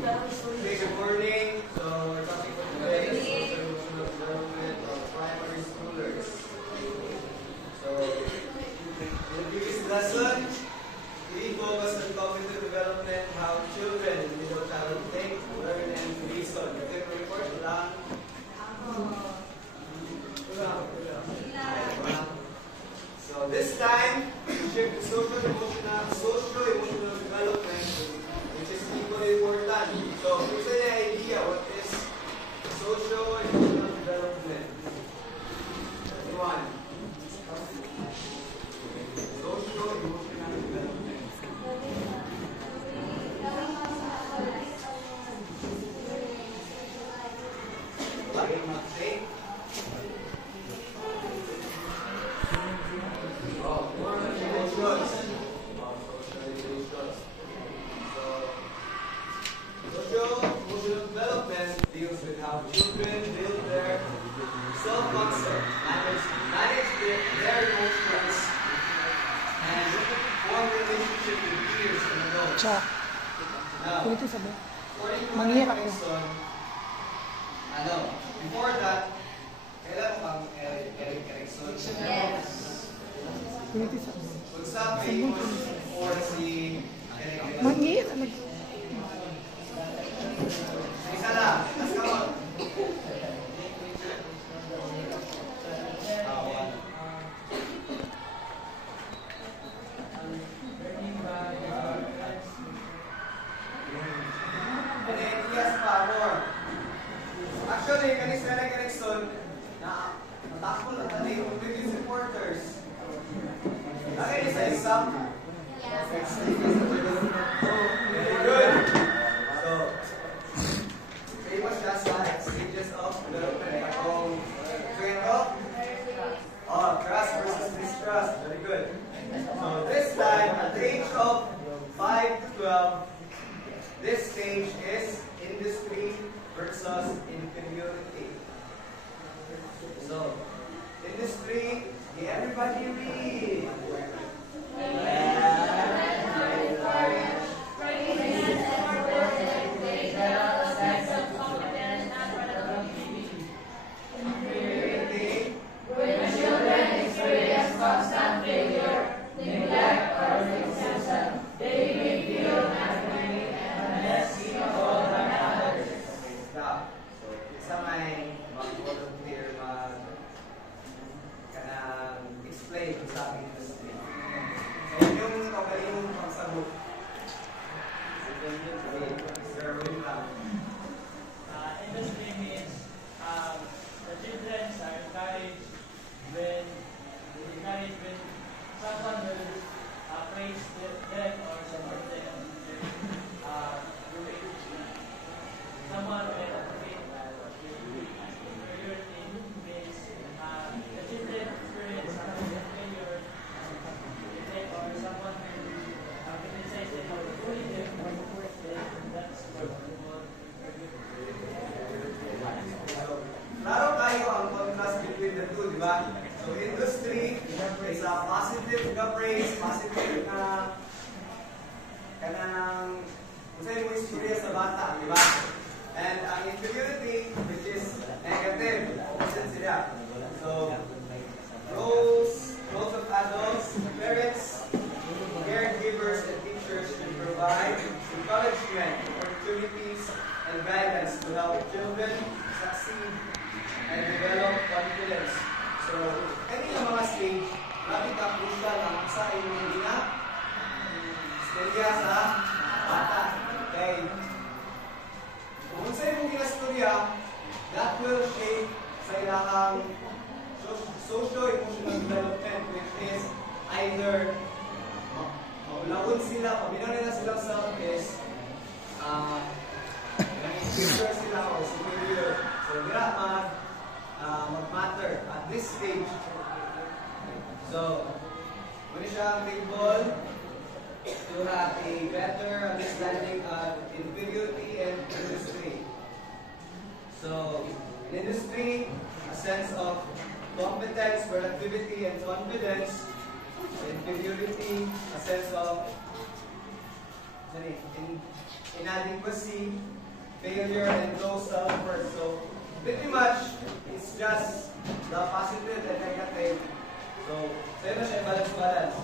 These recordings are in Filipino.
Okay, good morning. So, our topic for today is social-emotional development of primary schoolers. So, in the previous lesson, we focused on cognitive development, how children in middle childhood think, learn, and reason. Ito yung report lang. So, this time, we shift to social-emotional development, which is equally important. So, here's an idea what is social-emotional development. One. Social-emotional development. Okay, mag-take. Social-emotional development deals with how children build their self-concept, manage their emotions, and form relationship with peers and adults. Now, according to Erickson, before that, kailan mo bang Erickson? Yes. Kung sa famous or si Erickson? Isa lang. Let's come on. And then, yes pa, more. Actually, kanis na Erickson, na matakbo na tayo yung previous reporters. Okay, isa exam. Yes. Very good. So, famous siya sa stages of development. Trust versus distrust. Very good. So, this time, at the age of 5 to 12, this stage is industry versus inferiority. So, industry, everybody read. Industry means the children are encouraged when someone will praise them or support them doing someone will appreciate inferiority means the children experience failure or someone will criticize them or bully them, that's Klaro tayo ang contrast between the two, di ba? So, industry is a positive na praise, positive na kanang kung sa'yo mo istorya sa bata, di ba? And ang inferiority, which is negative, opposite sila. So, roles of adults, parents, caregivers, and teachers should provide encouragement, opportunities, and guidance to help children succeed and develop confidence. So, kani nga mga stage, grabe ka crucial ang sa inyong gina, istorya sa bata. Okay? Kung sa inyong ginastorya, that will shape sa ilahang socio-emotional development, which is either maulaon sila, pabinaw nila silang self is inferior sila o superior. So, mag-matter at this stage. So, muna siya able to have a better understanding of inferiority and industry. So, in industry, a sense of competence, productivity, and confidence. Inferiority, a sense of inadequacy, failure, and low self-worth. So pretty much, it's just the positive and negative. So yun na siya, balance.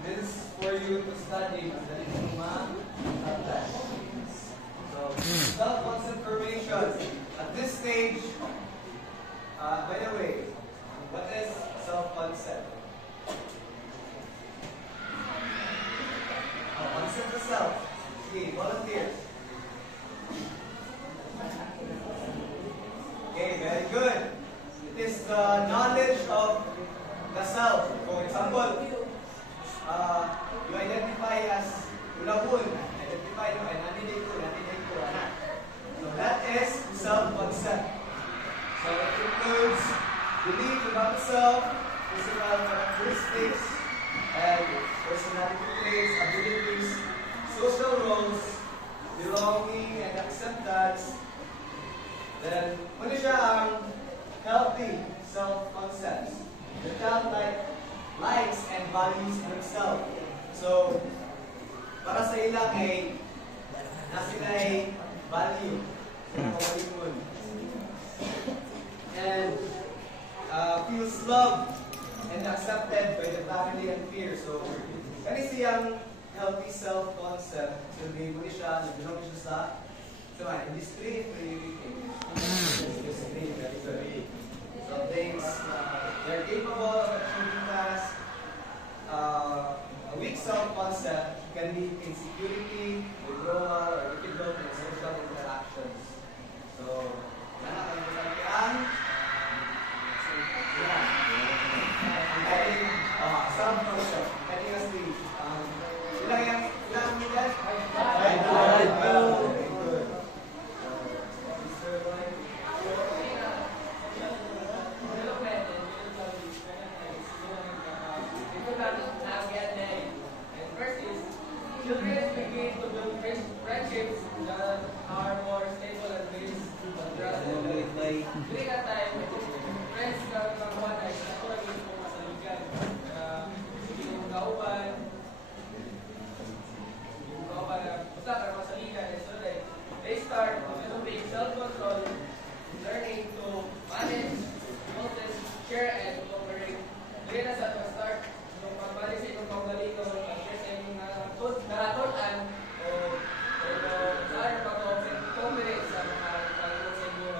This is for you to study. So, self-concept formation. At this stage, by the way, what is self-concept? Concept of self. Okay, volunteers. Okay, very good. It is the knowledge of the self. For example, you identify as ulabun. Identify nyo, naninig ko, anak. So that is self-concept. So it includes belief about the self, physical characteristics, and personality traits, abilities, social roles, belonging, and acceptance. Then, muna siya ang healthy self-concepts. The child likes and values themselves. So, para sa ilang ay nasa ay value. And feels loved and accepted by the family and peers. So, kani siyang healthy self-concept. So, may muli siya, nagbilang siya sa industry, very good. So, things, they're capable of achieving tasks. A weak self-concept can be insecurity, withdrawal, or difficult in social interactions. So, self-concept. Continuously. Ilang minutes? 5. Children begin to build friendships that are more stable and based on trust and belief. During that time, friends na kakakuha na isa ko lang yung masaligan. Yung kauban na basta ka masaligan. So they start developing self-control, learning to manage, notice, share, and cooperate. During na sa start, yung pag-manage sa itong kaugaling ko, nakatunan o saan pag-confidence sa mga pag-ibig sa inyo.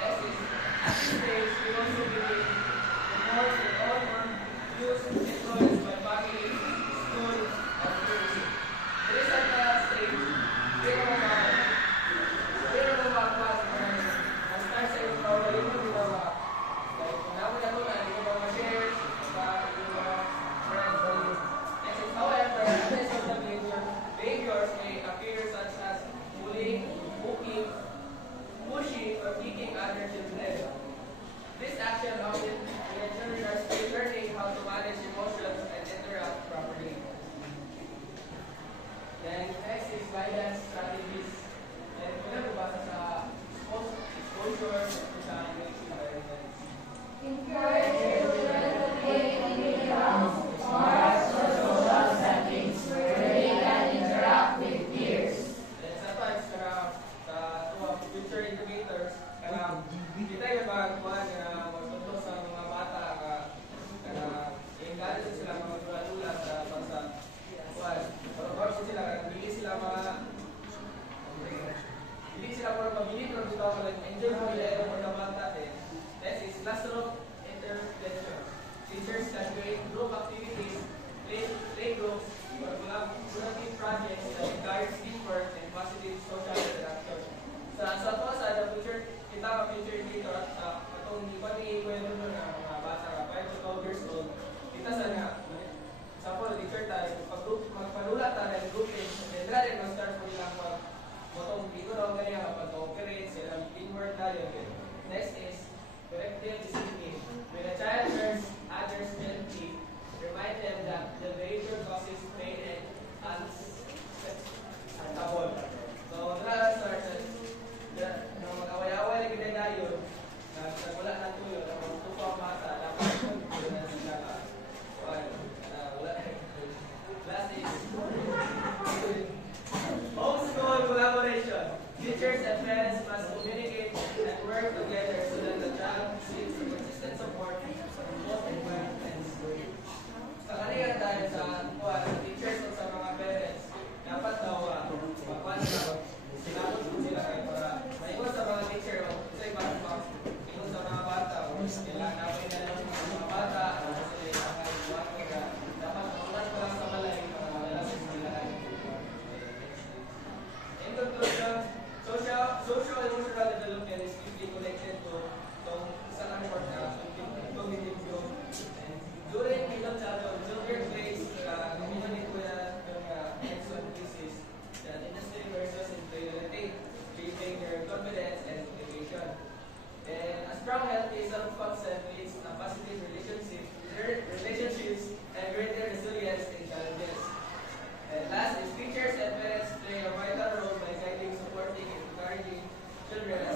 Next is, at this stage, we also begin to note that all non-use influenced by family, school, and peers. This at that stage, hindi na makakuha ang start sa inyo pag-ibig mo nila ba? Like, naman natunan, hindi mo ma-share sa yung mga friends or you. However, other social behaviors may appear such as bullying, poking, pushing, or kicking other children. This action often children are still learning how to manage emotions and interact properly. Then next is guidance strategies. And pinag-ubasa sa exposure to sa environments. Encourage children to play in the house or social settings where they can interact with peers. Then sometimes sa future educators, kita yung mga magtuturo sa mga bata yung galit sila mga tula-tula sa bangsa. Or sila, bili sila mabili pero sila enjoy mo nila yung mga bata. Next is classroom intervention. Teachers can create group activities, play groups, or collaborative projects that encourage teamwork and positive social interaction. Sa future, kita ka future educator at itong iba ni kwento nyo na mga bata ka, 5 to 12 years old, kita sa nga, example, teacher tayo, magpanulat tayo ng group things, and then mag-start mo nilang motong dito daw ganyan kapag cooperate, sila teamwork tayo. Next is corrective discipline. When a child learns others gently, remind them that the behavior causes pain and collaboration. Teachers and parents must communicate and work together so that the child receives the consistent support from both environment and school. Sa kanila dahil sa teachers at sa mga parents, dapat daw sinabot po sila kayo para maiwan sa mga teacher o sa iba ingon sa mga bata o kailangan namin na lang sa mga bata o sila yung mga dapat makulat ko lang sa malay para malalasin sila. In conclusion, social-emotional development is deeply connected to isang report na cognitive growth. During middle childhood, children face community ko yan yung excellent thesis that industry versus inferiority, building their confidence and motivation. And a strong, healthy self-concept leads to positive relationships and greater resilience in challenges. And last is teachers and parents play a vital role by guiding, supporting, and encouraging children